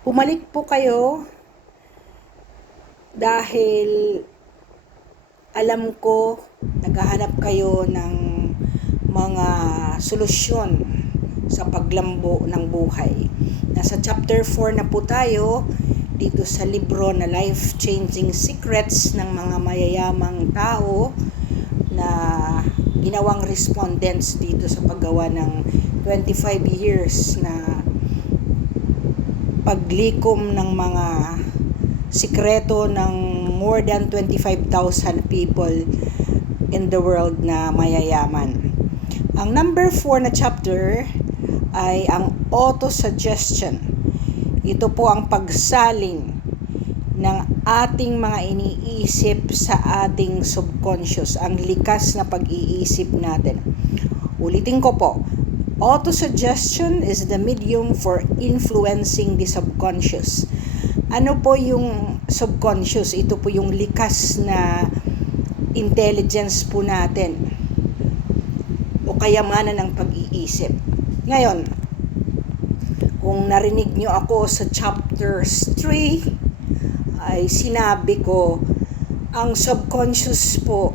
Bumalik po kayo dahil alam ko naghahanap kayo ng mga solusyon sa paglambo ng buhay. Nasa chapter 4 na po tayo dito sa libro na Life-Changing Secrets ng mga mayayamang tao na ginawang respondents dito sa paggawa ng 25 years na paglikom ng mga sikreto ng more than 25,000 people in the world na mayayaman. Ang number 4 na chapter ay ang auto-suggestion. Ito po ang pagsalin ng ating mga iniisip sa ating subconscious, ang likas na pag-iisip natin. Ulitin ko po, auto-suggestion is the medium for influencing the subconscious. Ano po yung subconscious? Ito po yung likas na intelligence po natin o kayamanan ng pag-iisip. Ngayon, kung narinig nyo ako sa chapters 3, ay sinabi ko, ang subconscious po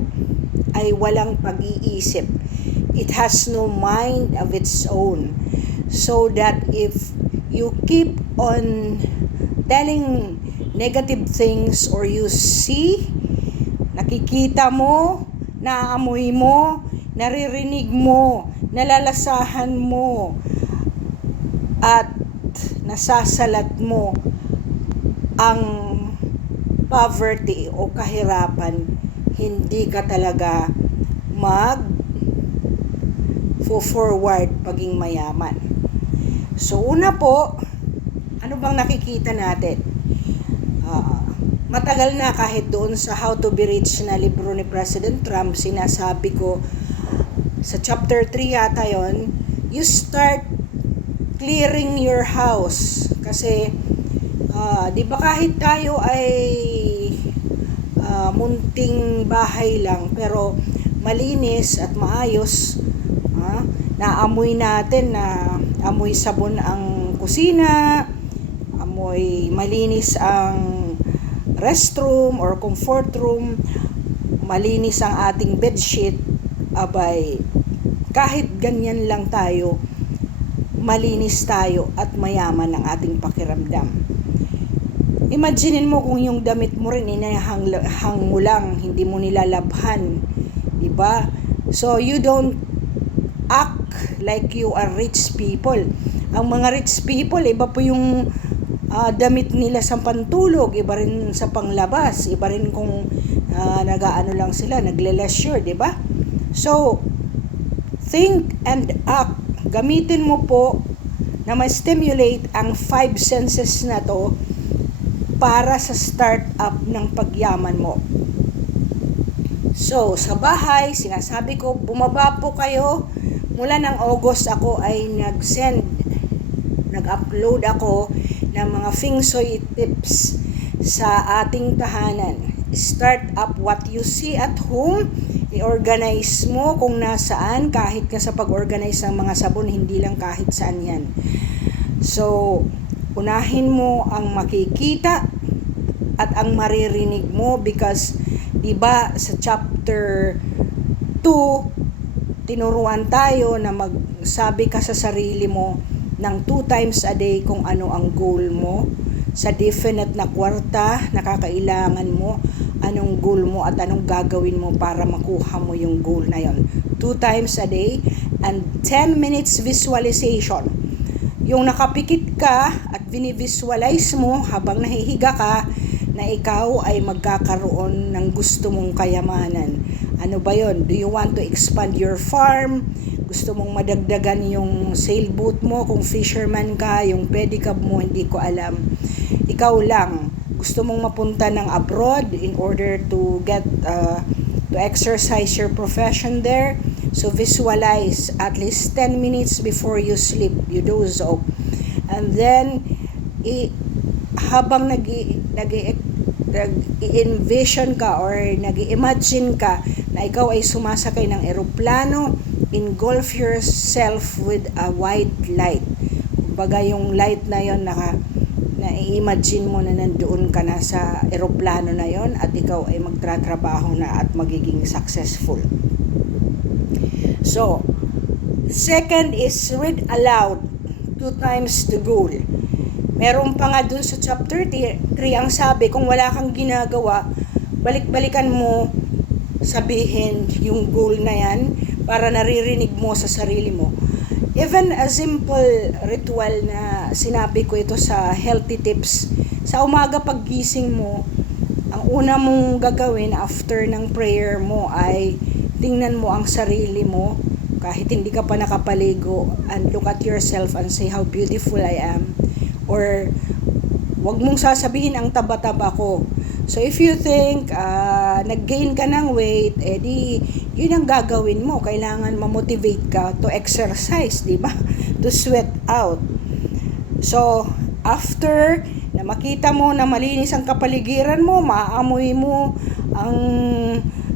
ay walang pag-iisip. It has no mind of its own. So that if you keep on telling negative things or you see, nakikita mo, naaamoy mo, naririnig mo, nalalasahan mo, at nasasalat mo ang poverty o kahirapan, hindi ka talaga forward paging mayaman. So una po, ano bang nakikita natin? Matagal na kahit doon sa How to Be Rich na libro ni President Trump, sinasabi ko sa chapter 3 yata yon, you start clearing your house. Kasi di ba kahit tayo ay munting bahay lang pero malinis at maayos, naamoy natin na amoy sabon ang kusina, amoy malinis ang restroom or comfort room, malinis ang ating bedsheet, abay, kahit ganyan lang tayo, malinis tayo at mayaman ang ating pakiramdam. Imaginin mo kung yung damit mo rin inahang mo lang, hindi mo nilalabhan, diba? So you don't act like you are rich people. Ang mga rich people, iba po yung damit nila sa pantulog, iba rin sa panglabas, iba rin kung nagaano lang sila, nagle-leisure, diba? So, think and act. Gamitin mo po na ma-stimulate ang 5 senses na to para sa start-up ng pagyaman mo. So, sa bahay, sinasabi ko, bumaba po kayo. Mula ng August ako ay nag-upload ako ng mga feng shui tips sa ating tahanan. Start up what you see at home. I-organize mo kung nasaan, kahit ka sa pag-organize ng mga sabon, hindi lang kahit saan yan. So, unahin mo ang makikita at ang maririnig mo because, diba, sa chapter 2, tinuruan tayo na magsabi ka sa sarili mo ng 2 times a day kung ano ang goal mo. Sa definite na kwarta na kakailangan mo, anong goal mo at anong gagawin mo para makuha mo yung goal na yon. 2 times a day and 10 minutes visualization. Yung nakapikit ka at visualize mo habang nahihiga ka na ikaw ay magkakaroon ng gusto mong kayamanan. Ano ba yon? Do you want to expand your farm? Gusto mong madagdagan yung sailboat mo kung fisherman ka, yung pedicab mo, hindi ko alam. Ikaw lang, gusto mong mapunta ng abroad in order to get to exercise your profession there. So visualize at least 10 minutes before you sleep, you doze off. And then habang nag-i-envision ka or nag-i-imagine ka na ikaw ay sumasakay ng eroplano, engulf yourself with a white light. Kumbaga yung light na yon na i-imagine mo na nandoon ka na sa eroplano na yon at ikaw ay magtratrabaho na at magiging successful. So, second is read aloud 2 times the goal. Meron pa nga dun sa chapter 3 ang sabi, kung wala kang ginagawa, balik-balikan mo sabihin yung goal na yan para naririnig mo sa sarili mo. Even a simple ritual na sinabi ko ito sa healthy tips, sa umaga paggising mo, ang una mong gagawin after ng prayer mo ay tingnan mo ang sarili mo kahit hindi ka pa nakapaligo and look at yourself and say how beautiful I am. Or wag mong sasabihin ang taba-taba ko. So if you think nag-gain ka ng weight, edi yun ang gagawin mo. Kailangan ma-motivate ka to exercise, di ba? To sweat out. So after na makita mo na malinis ang kapaligiran mo, maamoy mo ang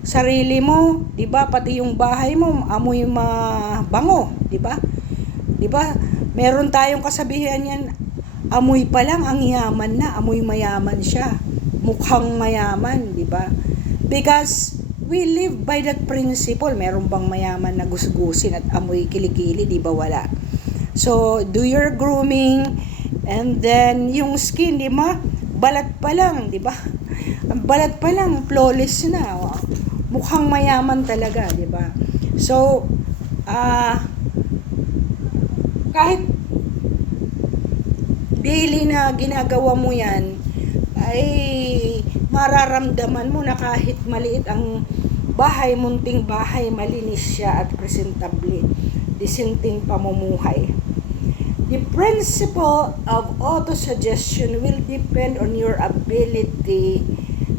sarili mo, 'di ba? Pati yung bahay mo amoy mabango, 'di ba? 'Di ba? Meron tayong kasabihan yan, amoy pa lang ang yaman na, amoy mayaman siya. Mukhang mayaman, 'di ba? Because we live by that principle. Meron bang mayaman na gusgusin at amoy kilikili, 'di ba? Wala. So, do your grooming and then yung skin, 'di ba? Balat pa lang, 'di ba? Ang balat pa lang flawless na. Mukhang mayaman talaga, di ba? So, kahit daily na ginagawa mo yan, ay mararamdaman mo na kahit maliit ang bahay, munting bahay, malinis siya at presentable, disenteng pamumuhay. The principle of auto-suggestion will depend on your ability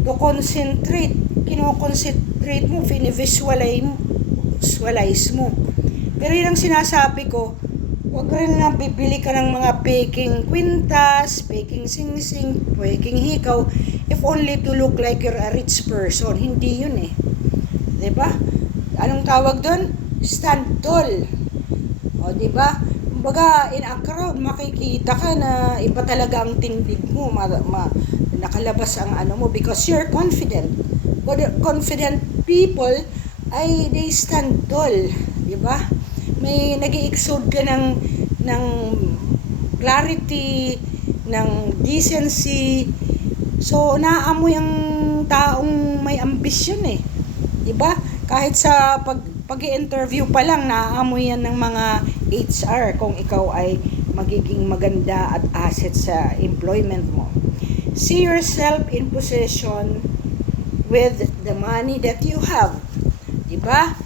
to concentrate. Kino-concentrate mo, visualize mo. Pero yun ang sinasabi ko, huwag rin na bibili ka ng mga peking kwintas, peking singsing, peking hikaw, if only to look like you're a rich person. Hindi yun eh. Diba? Anong tawag doon? Stand tall. O diba? Kumbaga, in a crowd, makikita ka na iba talaga ang tindig mo, nakalabas ang ano mo because you're confident. Confident people ay they stand tall, di ba? May nag-i-exude ka ng clarity, ng decency. So naamoy ang taong may ambisyon eh. Di ba? Kahit sa pag-i-interview pa lang naamoy yan ng mga HR kung ikaw ay magiging maganda at asset sa employment mo. See yourself in possession with the money that you have. Diba?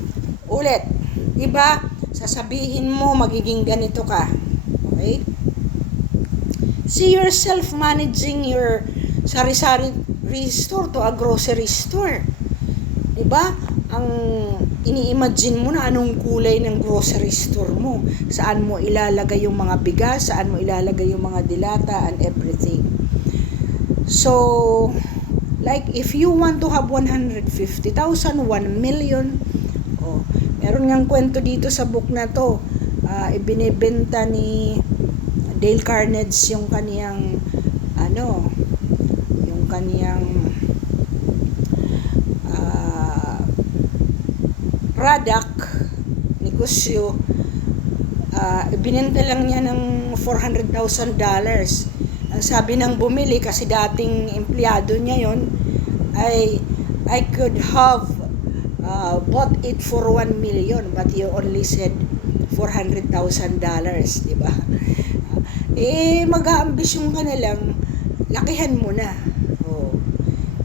Ulit. Diba? Sasabihin mo magiging ganito ka. Okay? See yourself managing your sari-sari store to a grocery store. Diba? Ang ini-imagine mo na anong kulay ng grocery store mo. Saan mo ilalagay yung mga bigas, saan mo ilalagay yung mga dilata and everything. So, like if you want to have 150,000, 1 million, meron ngang kwento dito sa book na to, ibinibenta ni Dale Carnegie yung kaniyang product, negosyo, ibinenta lang niya ng $400,000. Ang sabi ng bumili, kasi dating empleyado niya yon, ay I could have bought it for 1 million but you only said $400,000, di ba? Mag-aambisyon ka na lang, lakihan mo na.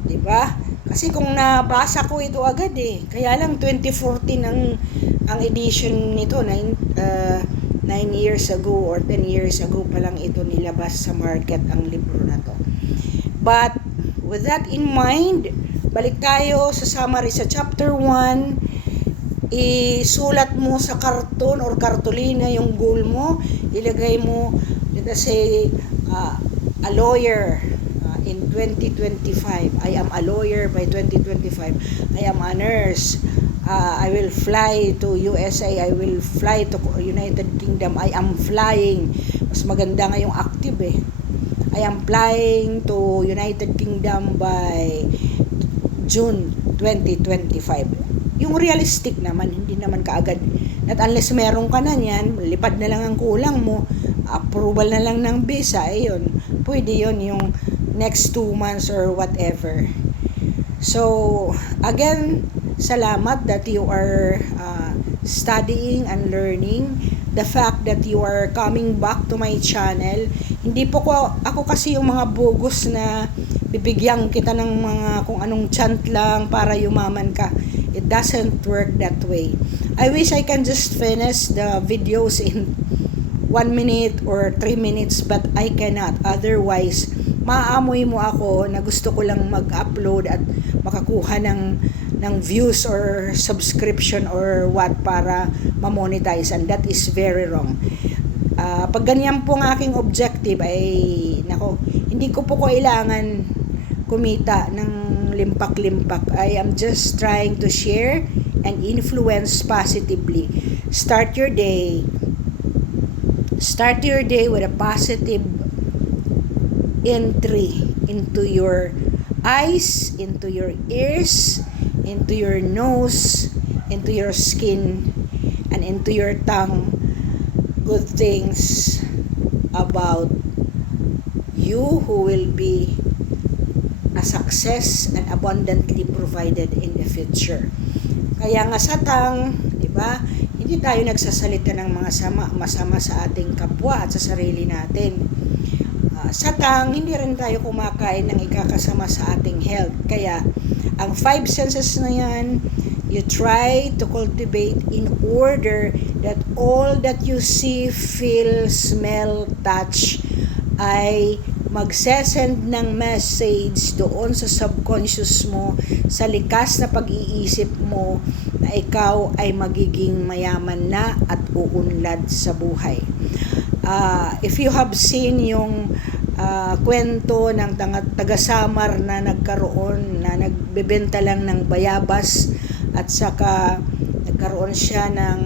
Di ba? Kasi kung nabasa ko ito agad kaya lang 2014 ang edition nito, 9 years ago or 10 years ago pa lang ito nilabas sa market ang libro na to. But with that in mind, balik tayo sa summary sa chapter 1. Isulat mo sa karton or kartolina yung goal mo. Ilagay mo, let us say, a lawyer in 2025. I am a lawyer by 2025. I am a nurse. I will fly to USA. I will fly to United Kingdom. I am flying. Mas maganda nga yung active I am flying to United Kingdom by June 2025. Yung realistic naman, hindi naman kaagad. At unless meron ka na niyan, lipad na lang ang kulang mo, approval na lang ng visa, ayun, pwede yun yung next 2 months or whatever. So, again, salamat that you are studying and learning. The fact that you are coming back to my channel. Hindi po ako kasi yung mga bogus na bibigyan kita ng mga kung anong chant lang para yumaman ka. It doesn't work that way. I wish I can just finish the videos in 1 minute or 3 minutes, but I cannot. Otherwise, maaamoy mo ako na gusto ko lang mag-upload at makakuha ng views or subscription or what para ma-monetize, and that is very wrong. Pag ganyan po ang aking objective ay hindi ko po kailangan kumita ng limpak-limpak. I am just trying to share and influence positively. Start your day with a positive entry into your eyes, into your ears, into your nose, into your skin, and into your tongue. Good things about you who will be a success and abundantly provided in the future. Kaya nga satang, di ba? Hindi tayo nagsasalita ng mga masama sa ating kapwa at sa sarili natin. Satang, hindi rin tayo kumakain ng ikakasama sa ating health. Kaya, ang 5 senses na yan, you try to cultivate in order that all that you see, feel, smell, touch ay magsesend ng message doon sa subconscious mo, sa likas na pag-iisip mo na ikaw ay magiging mayaman na at uunlad sa buhay. If you have seen yung kwento ng taga-Samar na nagkaroon na nagbebenta lang ng bayabas at saka nagkaroon siya ng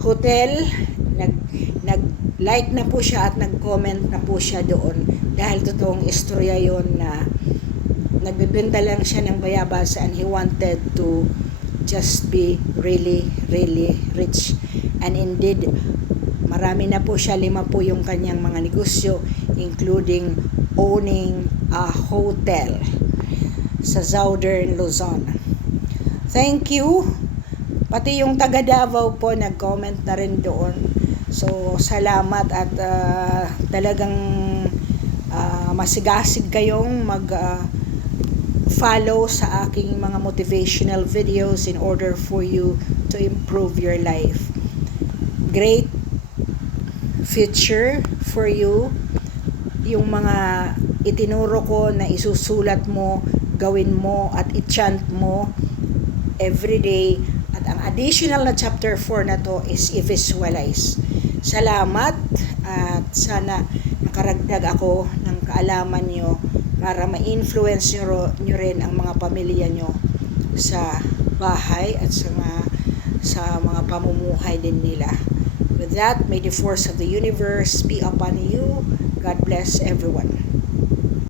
hotel, nag-like na po siya at nag-comment na po siya doon dahil totoong istorya yon na nagbebenta lang siya ng bayabas and he wanted to just be really, really rich. And indeed, marami na po siya, 5 po yung kanyang mga negosyo, including owning a hotel sa Southern Luzon. Thank you. Pati yung taga Davao po nag-comment na rin doon. So, salamat at talagang masigasig kayong follow sa aking mga motivational videos in order for you to improve your life. Great future for you. Yung mga itinuro ko na isusulat mo, gawin mo at i-chant mo everyday. At ang additional na chapter 4 na to is i-visualize. Salamat at sana nakaragdag ako ng kaalaman nyo para ma-influence nyo rin ang mga pamilya nyo sa bahay at sa mga pamumuhay din nila. With that, may the force of the universe be upon you. God bless everyone.